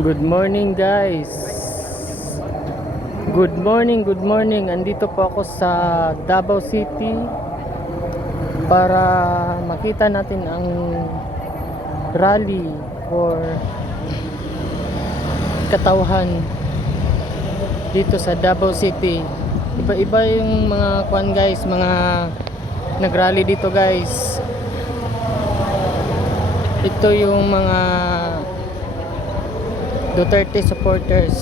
Good morning guys. Good morning, good morning. Andito po ako sa Davao City para makita natin ang rally for katauhan dito sa Davao City. Iba-iba yung mga kwan guys, mga nagrally dito guys. Ito yung mga Duterte supporters.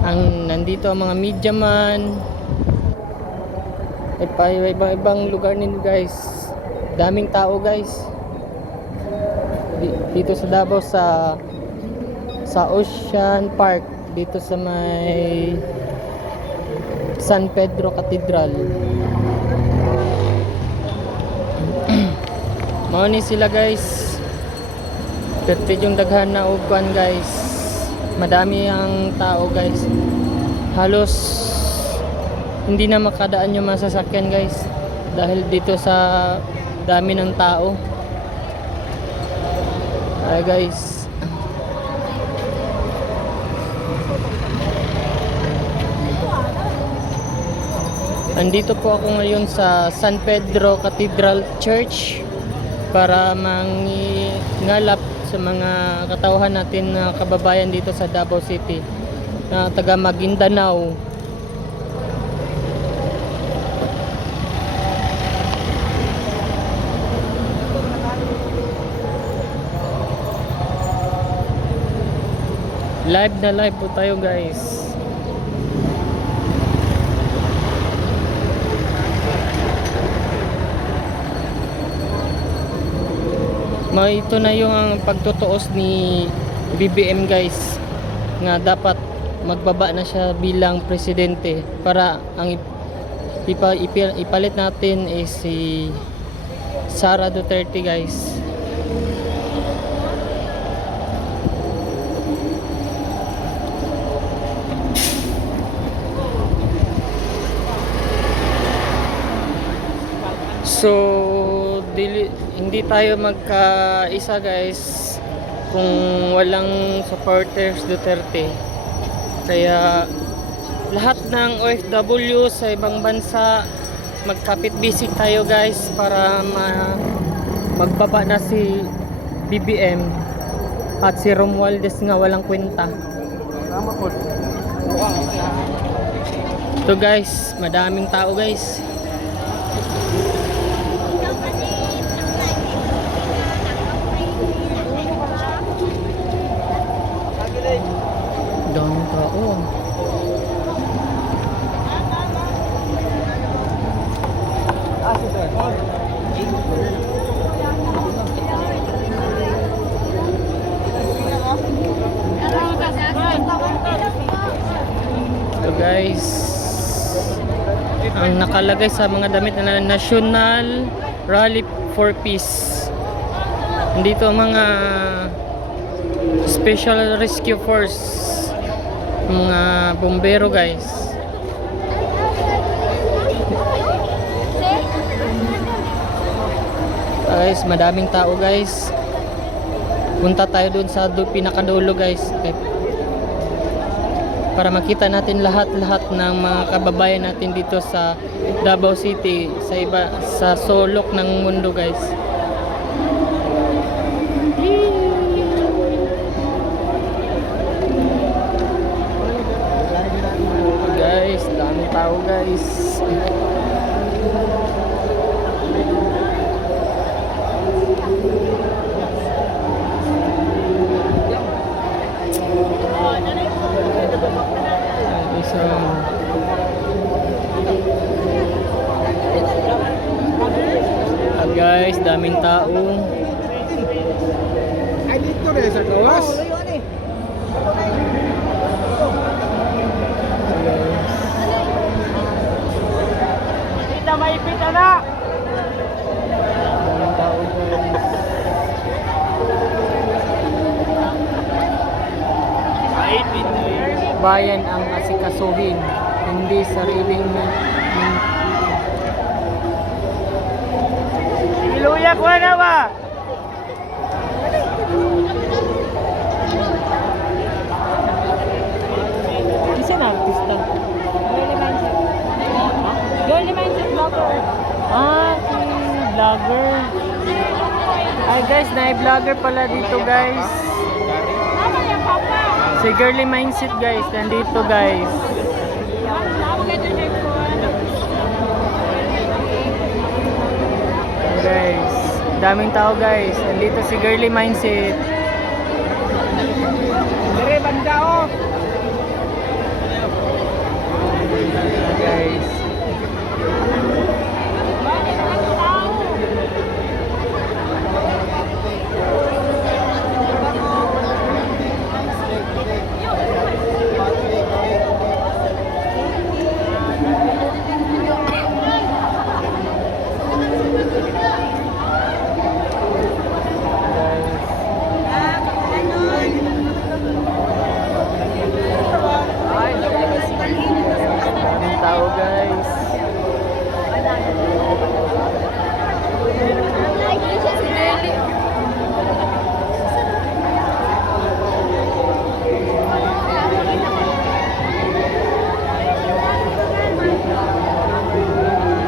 Ang nandito ang mga media man. Ibang lugar nito guys. Daming tao guys. Dito sa Davao sa Ocean Park, dito sa may San Pedro Cathedral. Mao ni sila guys. Perti yung daghan na ugan guys. Madami ang tao guys. Halos hindi na makadaan yung mga sasakyan guys dahil dito sa dami ng tao. Ay guys. Andito po ako ngayon sa San Pedro Cathedral Church para mangalap sa mga katauhan natin na kababayan dito sa Davao City na taga Maguindanao. Live na live po tayo guys. Ito na yung ang pagtutuos ni BBM guys, nga dapat magbaba na siya bilang presidente para ang ipalit natin is si Sara Duterte guys. So hindi tayo magkaisa guys kung walang supporters Duterte. Kaya lahat ng OFW sa ibang bansa magkapit-bisik tayo guys para magbaba na si BBM at si Romualdez nga walang kwenta. Ito guys, madaming tao guys. Daming tao. So guys, ang nakalagay sa mga damit na National Rally for Peace. Dito mga Special Rescue Force, mga bombero guys. Guys, madaming tao guys. Punta tayo dun sa pinakadulo guys para makita natin lahat-lahat ng mga kababayan natin dito sa Davao City, sa sulok ng mundo guys. Guys, daming tao guys. Guys, daming tao. Ay dito rin sa gawas. Kita maipit na. Daming tao guys. Bayan ang asikasuhin, hindi sariling Iluya ko na ba? guys, na-vlogger pala dito guys. Si Girly Mindset guys, nandito guys. Guys, daming tao guys. Nandito si Girly Mindset. Dire banda oh. Guys. Daming tao guys.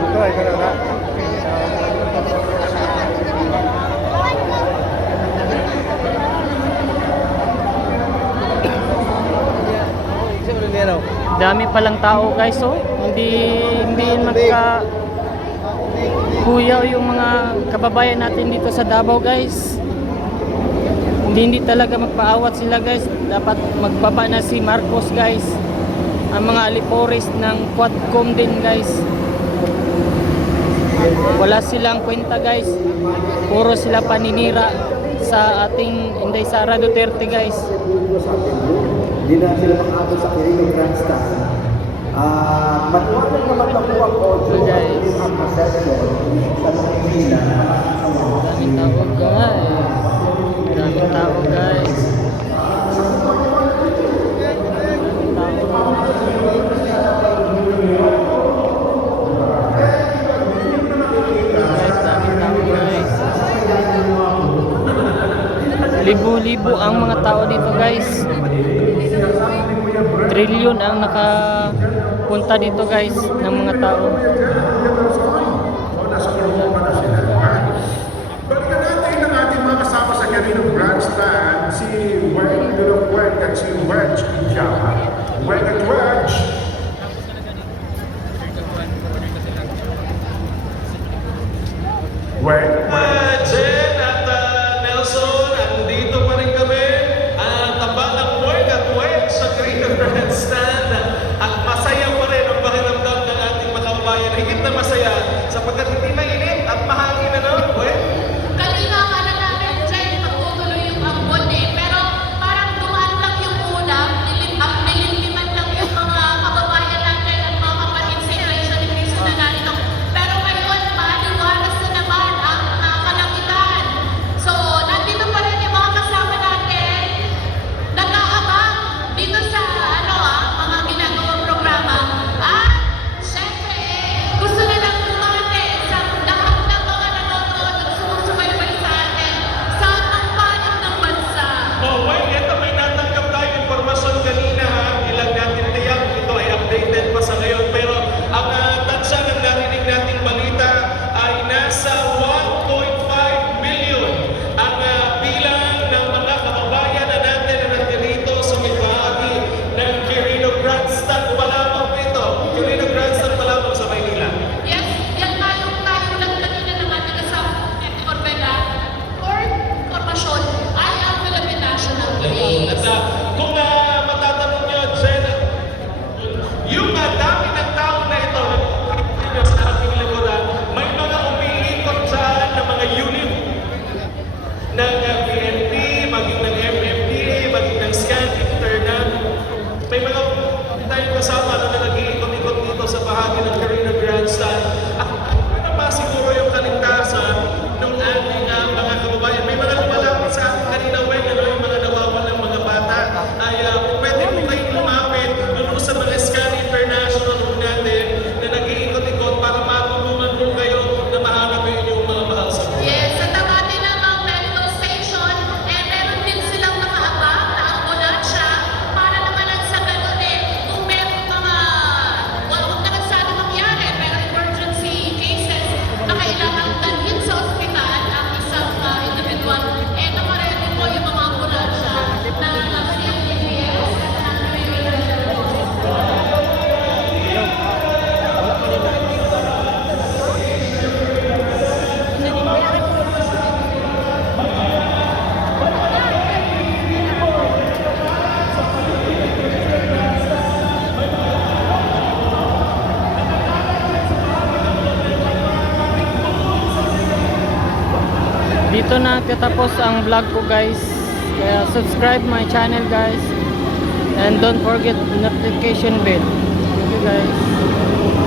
Ito ay kana. Dami palang tao guys, oh. Hindi magka kuyaw yung mga kababayan natin dito sa Davao guys. Hindi talaga magpaawat sila guys. Dapat magbaba na si Marcos guys. Ang mga alipores ng Quadcom din guys. Wala silang kwenta guys. Puro sila paninira sa ating Inday Sara Duterte guys. Hindi na sila makakabot sa Quirino Grandstand. Matuwanan naman na po ang audio guys. ang procession sa Pilipinas. Daming tao guys. Daming tao guys. Libo-libo ang mga tao dito guys. Trilyon ang nakapunta dito guys ng mga tao. Balikan natin ang ating mga kasama sa Quirino Grandstand, si Weng Dulapuan at si Wedge Ijama. Weng at Wedge. Weng, Jen at Nelson, andito pa rin kami. Taba ng Weng at Wedge sa Quirino Grandstand. At masaya pa rin ang pakiramdam ng ating mga kababayan. Higit na masaya sapagkat hindi mainit at mahangin na no, Weng? Kanina nga na namin dyan, magtutuloy yung ambon eh. Pero parang dumaan lang yung ulap, nilimliman lang yung mga dito na tatapos ang vlog ko guys. Kaya subscribe my channel guys. And don't forget notification bell. Thank you guys.